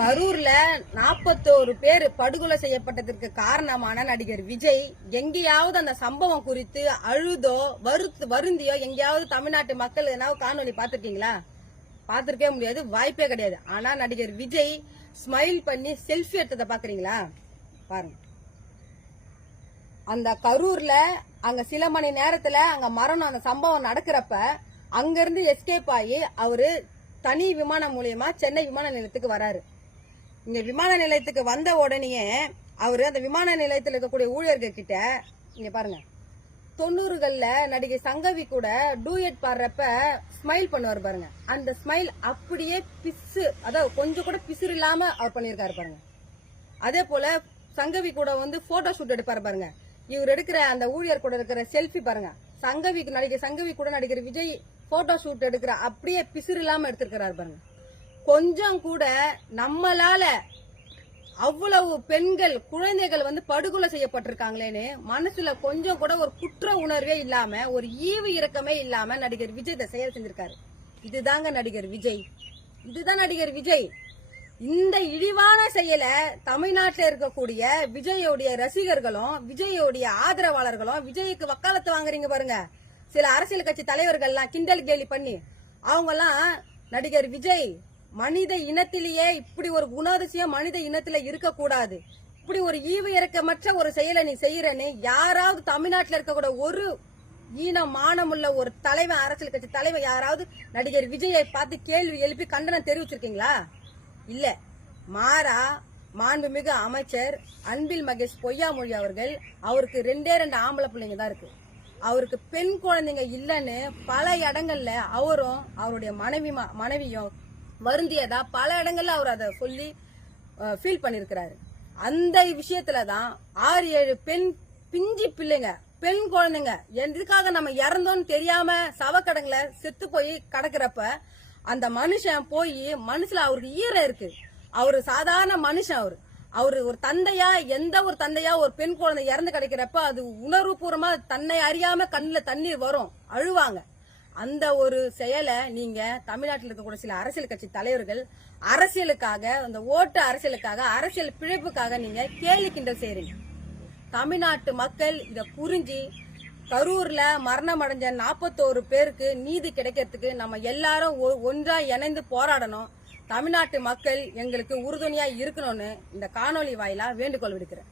கரூர்ல 41 பேர் படுகொலை செய்யப்பட்டதற்கு காரணமான நடிகர் விஜய் எங்கேயாவது அந்த சம்பவம் குறித்து அழுதோ வருந்தியோ எங்கேயாவது தமிழ்நாட்டு மக்கள் ஏதாவது காணொலி பாத்திருக்கீங்களா? பாத்திருக்கவே முடியாது, வாய்ப்பே கிடையாது. ஆனா நடிகர் விஜய் ஸ்மைல் பண்ணி செல்ஃபி எடுத்ததை பாக்குறீங்களா? பாருங்க. அந்த கரூர்ல அங்க சில மணி நேரத்துல அங்க மரணம், அந்த சம்பவம் நடக்கிறப்ப அங்கிருந்து எஸ்கேப் ஆகி அவரு தனி விமானம் மூலியமா சென்னை விமான நிலையத்துக்கு வராரு. இங்க விமான நிலையத்துக்கு வந்த உடனே அவரு அந்த விமான நிலையத்தில் இருக்கக்கூடிய ஊழியர்கள் கிட்ட, இங்க பாருங்க, 90கள்ல நடிகை சங்கவி கூட டூயட் பாடுறப்ப ஸ்மைல் பண்ணுவார் பாருங்க. அந்த ஸ்மைல் அப்படியே பிசு, அதாவது கொஞ்சம் கூட பிசுறு இல்லாம அவர் பண்ணிருக்காரு பாருங்க. அதே போல சங்கவி கூட போட்டோ ஷூட் எடுப்பாரு பாருங்க. இவர் எடுக்கிற அந்த ஊழியர் கூட இருக்கிற செல்ஃபி பாருங்க. நடிகை சங்கவி கூட நடிகர் விஜய் போட்டோ ஷூட் எடுக்கிற அப்படியே பிசுறு இல்லாம எடுத்திருக்கிறாரு பாருங்க. கொஞ்சம் கூட நம்மளால அவ்வளவு பெண்கள் குழந்தைகள் படுகொலை செய்யப்பட்டிருக்காங்களேன்னு மனசுல கொஞ்சம் கூட ஒரு குற்ற உணர்வே இல்லாம, ஒரு ஈவு இரக்கமே இல்லாம நடிகர் விஜய் இதை செயல் செஞ்சிருக்காரு. இதுதாங்க நடிகர் விஜய், இதுதான் நடிகர் விஜய். இந்த இழிவான செயலை தமிழ்நாட்டில் இருக்கக்கூடிய விஜயோடைய ரசிகர்களும் விஜயோடைய ஆதரவாளர்களும், விஜய்க்கு வக்காலத்து வாங்குறீங்க பாருங்க சில அரசியல் கட்சி தலைவர்கள்லாம் கிண்டல் கேலி பண்ணி, அவங்க எல்லாம் நடிகர் விஜய் மனித இனத்திலேயே இப்படி ஒரு குணாதிசயம் மனித இனத்துல இருக்கக்கூடாது, இப்படி ஒரு ஈவு இறக்கமற்ற ஒரு செயலை நீ செய்யறன்னு யாராவது தமிழ்நாட்டில் இருக்கக்கூட ஒரு மானமுள்ள ஒரு தலைவன், அரசியல் கட்சி தலைவர் யாராவது நடிகர் விஜயை பார்த்து கேள்வி எழுப்பி கண்டனம் தெரிவிச்சிருக்கீங்களா? இல்ல. மாறா மாண்புமிகு அமைச்சர் அன்பில் மகேஷ் பொய்யாமொழி அவர்கள், அவருக்கு 2 ஆம்பளை பிள்ளைங்க தான் இருக்கு, அவருக்கு பெண் குழந்தைங்க இல்லன்னு பல இடங்கள்ல அவரும் அவருடைய மனைவியும் வருந்தியதா பல இடங்கள்ல அவர் அதை சொல்லி ஃபீல் பண்ணிருக்கிறாரு. அந்த விஷயத்துலதான் 6-7 பிஞ்சி பிள்ளைங்க, பெண் குழந்தைங்க எதுக்காக நம்ம இறந்தோன்னு தெரியாம சவக்கடங்குல செத்து போய் கிடக்கிறப்ப அந்த மனுஷன் போய் மனசுல அவருக்கு ஈரம் இருக்கு. அவரு சாதாரண மனுஷன், அவரு ஒரு தந்தையா, எந்த ஒரு தந்தையா ஒரு பெண் குழந்தை இறந்து கிடைக்கிறப்ப அது உணர்வுபூர்வமா தன்னை அறியாம கண்ணுல தண்ணீர் வரும், அழுவாங்க. அந்த ஒரு செயலை நீங்க தமிழ்நாட்டில் இருக்கக்கூடிய சில அரசியல் கட்சி தலைவர்கள் அரசியலுக்காக, அந்த ஓட்டு அரசியலுக்காக, அரசியல் பிழைப்புக்காக நீங்க கேலி கிண்டல் செய்றீங்க. தமிழ்நாட்டு மக்கள் இத புரிஞ்சு கரூர்ல மரணம் அடைஞ்ச 41 பேருக்கு நீதி கிடைக்கிறதுக்கு நம்ம எல்லாரும் ஒன்றா இணைந்து போராடணும். தமிழ்நாட்டு மக்கள் எங்களுக்கு உறுதுணையா இருக்கணும்னு இந்த காணொலி வாயிலா வேண்டுகோள் விடுக்கிறேன்.